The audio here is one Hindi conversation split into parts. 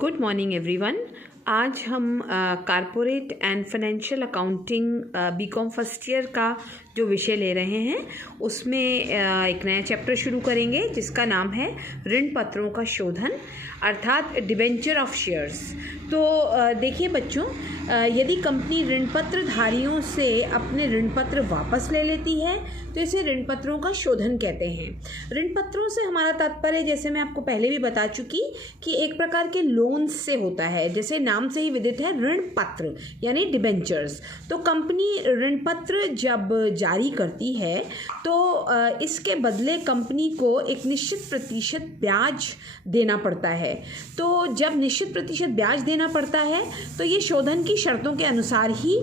Good morning everyone. आज हम corporate and financial accounting B Com first year का जो विषय ले रहे हैं उसमें एक नया चैप्टर शुरू करेंगे जिसका नाम है ऋण पत्रों का शोधन अर्थात डिबेंचर ऑफ शेयर्स। तो देखिए बच्चों, यदि कंपनी ऋण पत्र धारियों से अपने ऋण पत्र वापस ले लेती है तो इसे ऋण पत्रों का शोधन कहते हैं। ऋण पत्रों से हमारा तात्पर्य, जैसे मैं आपको पहले भी बता चुकी, कि एक प्रकार के लोन्स से होता है। जैसे नाम से ही विदित है, ऋण पत्र यानी डिबेंचर्स। तो कंपनी ऋण पत्र जब जारी करती है तो इसके बदले कंपनी को एक निश्चित प्रतिशत ब्याज देना पड़ता है। तो जब निश्चित प्रतिशत ब्याज देना पड़ता है तो ये शोधन की शर्तों के अनुसार ही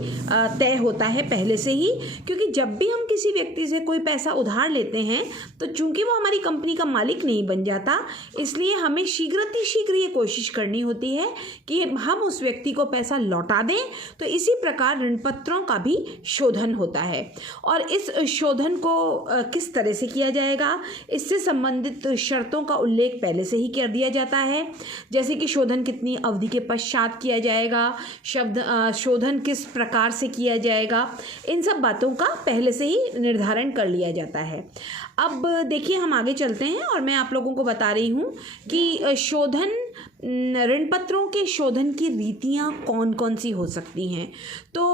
तय होता है पहले से ही, क्योंकि जब भी हम किसी व्यक्ति से कोई पैसा उधार लेते हैं तो चूंकि वो हमारी कंपनी का मालिक नहीं बन जाता, इसलिए हमें शीघ्र ये कोशिश करनी होती है कि हम उस व्यक्ति को पैसा लौटा दें। तो इसी प्रकार ऋण पत्रों का भी शोधन होता है। और इस शोधन को किस तरह से किया जाएगा, इससे संबंधित शर्तों का उल्लेख पहले से ही कर दिया जाता है। जैसे कि शोधन कितनी अवधि के पश्चात किया जाएगा, शोधन किस प्रकार से किया जाएगा, इन सब बातों का पहले से ही निर्धारण कर लिया जाता है। अब देखिए, हम आगे चलते हैं और मैं आप लोगों को बता रही हूँ कि शोधन, ऋण पत्रों के शोधन की रीतियाँ कौन कौन सी हो सकती हैं। तो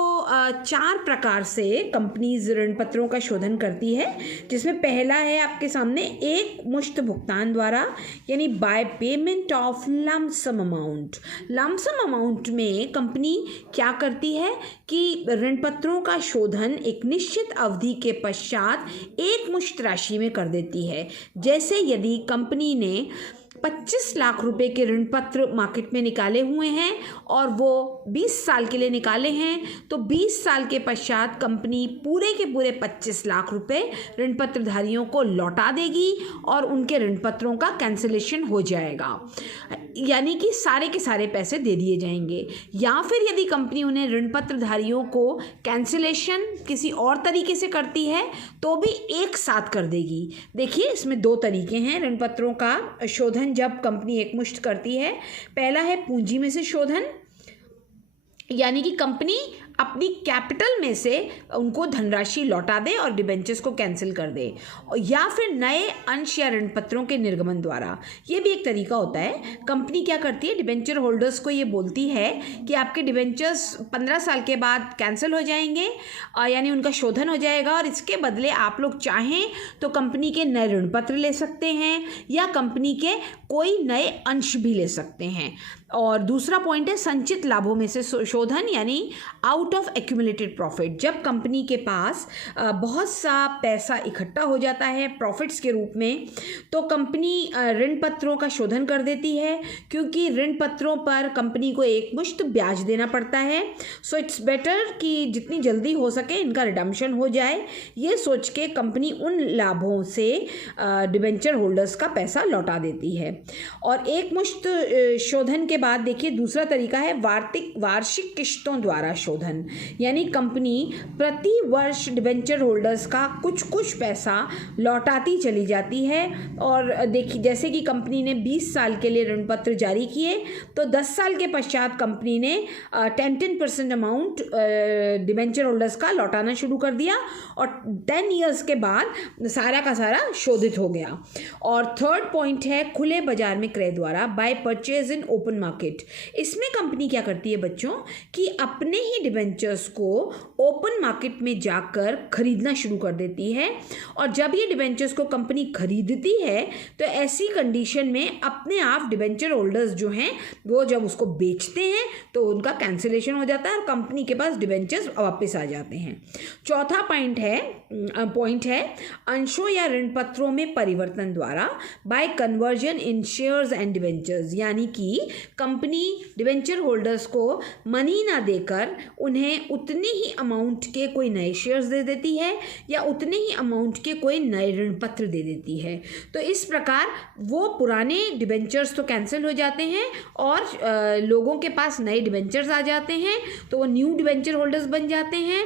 4 प्रकार से कंपनीज ऋण पत्रों का शोधन करती है, जिसमें पहला है आपके सामने एक मुश्त भुगतान द्वारा, यानी by payment of lump sum amount. Lump sum amount में कंपनी क्या करती है कि ऋण पत्रों का शोधन एक निश्चित अवधि के पश्चात एक मुश्त राशि में कर देती है। जैसे यदि कंपनी ने 25 लाख रुपए के ऋण पत्र मार्केट में निकाले हुए हैं और वो 20 साल के लिए निकाले हैं, तो 20 साल के पश्चात कंपनी पूरे के पूरे 25 लाख रुपए ऋण पत्रधारियों को लौटा देगी और उनके ऋण पत्रों का कैंसिलेशन हो जाएगा, यानी कि सारे के सारे पैसे दे दिए जाएंगे। या फिर यदि कंपनी उन्हें ऋण पत्रधारियों को कैंसिलेशन किसी और तरीके से करती है तो भी एक साथ कर देगी। देखिए, इसमें 2 तरीके हैं ऋण पत्रों का शोधन जब कंपनी एकमुश्त करती है। पहला है पूंजी में से शोधन, यानी कि कंपनी अपनी कैपिटल में से उनको धनराशि लौटा दे और डिबेंचर्स को कैंसिल कर दे। या फिर नए अंश या ऋण पत्रों के निर्गमन द्वारा, ये भी एक तरीका होता है। कंपनी क्या करती है, डिबेंचर होल्डर्स को ये बोलती है कि आपके डिबेंचर्स 15 साल के बाद कैंसिल हो जाएंगे, यानी उनका शोधन हो जाएगा, और इसके बदले आप लोग चाहें तो कंपनी के नए ऋण पत्र ले सकते हैं या कंपनी के कोई नए अंश भी ले सकते हैं। और दूसरा पॉइंट है संचित लाभों में से शोधन, यानी आउट ऑफ एक्यूमुलेटेड प्रॉफिट। जब कंपनी के पास बहुत सा पैसा इकट्ठा हो जाता है प्रॉफिट्स के रूप में, तो कंपनी ऋण पत्रों का शोधन कर देती है, क्योंकि ऋण पत्रों पर कंपनी को एक मुश्त ब्याज देना पड़ता है। सो इट्स बेटर कि जितनी जल्दी हो सके इनका रिडम्पशन हो जाए, ये सोच के कंपनी उन लाभों से डिबेंचर होल्डर्स का पैसा लौटा देती है। और एक मुश्त शोधन के बाद देखिए, दूसरा तरीका है वार्षिक किश्तों द्वारा शोधन, यानी कंपनी प्रति वर्ष डिबेंचर होल्डर्स का कुछ पैसा लौटाती चली जाती है। और देखिए, जैसे कि कंपनी ने 20 साल के लिए ऋण पत्र जारी किए, तो 10 साल के पश्चात कंपनी ने 10% अमाउंट डिबेंचर होल्डर्स का लौटाना शुरू कर दिया और 10 ईयर्स के बाद सारा का सारा शोधित हो गया। और थर्ड पॉइंट है खुले बाजार में क्रय द्वारा, by purchase in open market. इसमें कंपनी क्या करती है बच्चों कि अपने ही डिबेंचर्स को ओपन मार्केट में जाकर खरीदना शुरू कर देती है। और जब ये डिबेंचर्स को कंपनी खरीदती है तो ऐसी कंडीशन में अपने आप डिबेंचर होल्डर्स जो हैं वो जब उसको बेचते हैं तो उनका कैंसिलेशन हो जाता है और कंपनी के पास डिबेंचर्स वापस आ जाते हैं। चौथा पॉइंट है अंशों या ऋण पत्रों में परिवर्तन द्वारा, bye conversion in shares and debentures, यानी कि कंपनी डिबेंचर होल्डर्स को मनी ना देकर उन्हें उतने ही अमाउंट के कोई नए शेयर्स दे देती है या उतने ही अमाउंट के कोई नए ऋण पत्र दे देती है। तो इस प्रकार वो पुराने डिबेंचर्स तो कैंसिल हो जाते हैं और लोगों के पास नए डिबेंचर्स आ जाते हैं, तो वो न्यू डिबेंचर होल्डर्स बन जाते हैं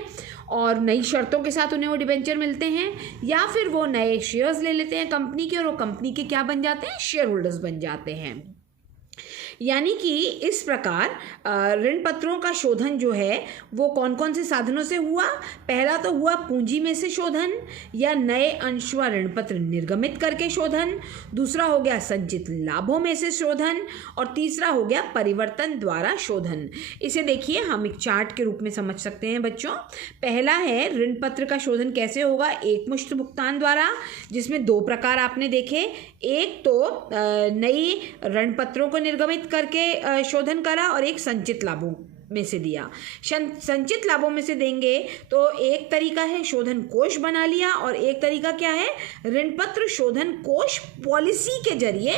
और नई शर्तों के साथ उन्हें वो डिबेंचर मिलते हैं, या फिर वो नए शेयर्स ले लेते हैं कंपनी के और वो कंपनी के क्या बन जाते हैं, शेयर होल्डर्स बन जाते हैं। यानी कि इस प्रकार ऋण पत्रों का शोधन जो है वो कौन कौन से साधनों से हुआ। पहला तो हुआ पूंजी में से शोधन या नए अंश व ऋण पत्र निर्गमित करके शोधन, दूसरा हो गया संचित लाभों में से शोधन, और तीसरा हो गया परिवर्तन द्वारा शोधन। इसे देखिए हम एक चार्ट के रूप में समझ सकते हैं बच्चों। पहला है ऋण पत्र का शोधन कैसे होगा, एकमुश्त भुगतान द्वारा, जिसमें दो प्रकार आपने देखे। एक तो नई ऋण पत्रों को निर्गमित करके शोधन करा और एक संचित लाभों में से दिया। संचित लाभों में से देंगे तो एक तरीका है शोधन कोष बना लिया और एक तरीका क्या है, ऋण पत्र शोधन कोष पॉलिसी के जरिए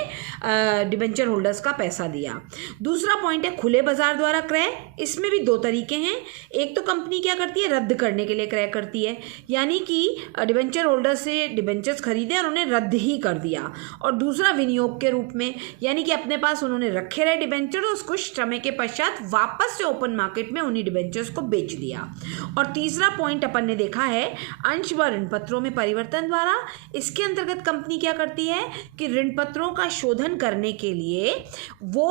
डिबेंचर होल्डर्स का पैसा दिया। दूसरा पॉइंट है खुले बाजार द्वारा क्रय। इसमें भी दो तरीके हैं। एक तो कंपनी क्या करती है, रद्द करने के लिए क्रय करती है, यानी कि डिबेंचर होल्डर से डिबेंचर्स खरीदे और उन्हें रद्द ही कर दिया। और दूसरा विनियोग के रूप में, यानी कि अपने पास उन्होंने रखे रहे डिबेंचर और कुछ समय के पश्चात वापस से ओपन मार्केट में उन्हीं डिबेंचर्स को बेच दिया। और तीसरा पॉइंट अपन ने देखा है अंश व ऋण पत्रों में परिवर्तन द्वारा। इसके अंतर्गत कंपनी क्या करती है कि ऋण पत्रों का शोधन करने के लिए वो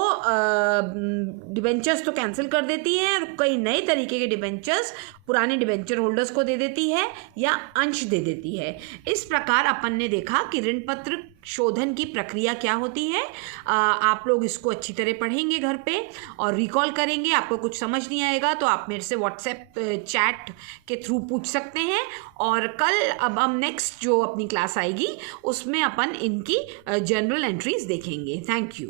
डिबेंचर्स तो कैंसिल कर देती है और कई नए तरीके के डिबेंचर्स पुराने डिबेंचर होल्डर्स को दे देती है या अंश दे देती है। इस प्रकार अपन ने देखा कि ऋण पत्र शोधन की प्रक्रिया क्या होती है। आप लोग इसको अच्छी तरह पढ़ेंगे घर पे और रिकॉल करेंगे। आपको कुछ समझ नहीं आएगा तो आप मेरे से व्हाट्सएप चैट के थ्रू पूछ सकते हैं। और कल अब हम नेक्स्ट जो अपनी क्लास आएगी उसमें अपन इनकी जनरल एंट्रीज देखेंगे। Thank you.